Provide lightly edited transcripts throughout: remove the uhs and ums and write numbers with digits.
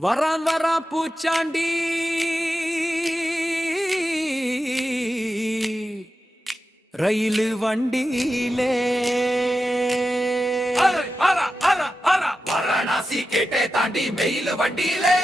வரான் வரான் பூச்சாண்டி ரயிலு வண்டியிலே வாரணாசி கேட்டே தாண்டி மெயில் வண்டியிலே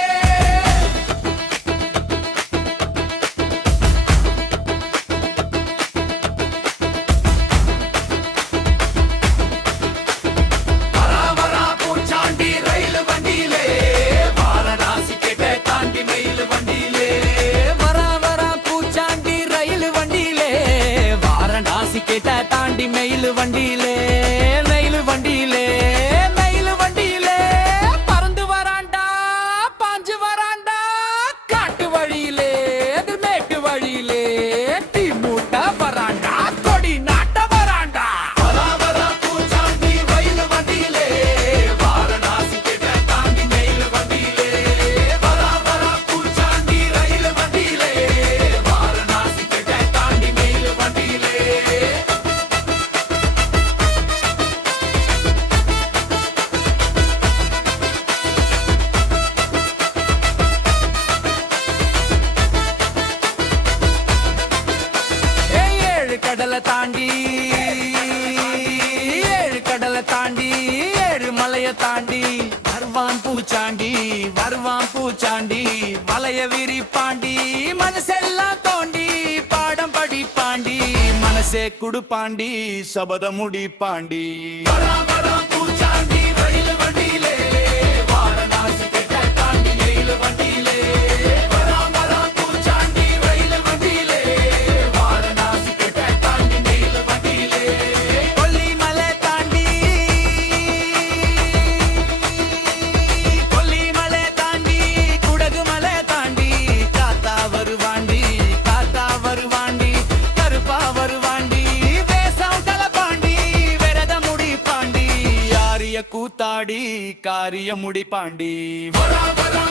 கேட்ட தாண்டி மெயில் வண்டியிலே மெயில் வண்டியிலே மெயில் வண்டியிலே பறந்து வராண்டா பாஞ்சு வராண்டா காட்டு வழியிலே மேட்டு வழியிலே தீ மூட்ட வராண்டா கொடி நாட்ட வராண்டா பூச்சாண்டி ரயில் வண்டியிலே வாரணாசி கேட்ட தாண்டி மெயில் வண்டியிலே பூச்சாண்டி ரயில் வண்டியிலே வாரணாசி கேட்ட தாண்டி மெயில் வண்டியிலே கடலை தாண்டி ஏழு கடலை தாண்டி ஏழு மலையை தாண்டி வருவான் பூச்சாண்டி வலைய விரிப்பாண்டி மனசெல்லாம் தோண்டி பாடம் படிப்பாண்டி மனசே குடுப்பாண்டி சபத முடிப்பாண்டி பூச்சாண்டி ரயில் வண்டியிலே வாரணாசி கேட்ட தாண்டி மெயில் வண்டியிலே கூத்தாடி காரிய முடிப்பாண்டி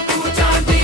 பூச்சாண்டி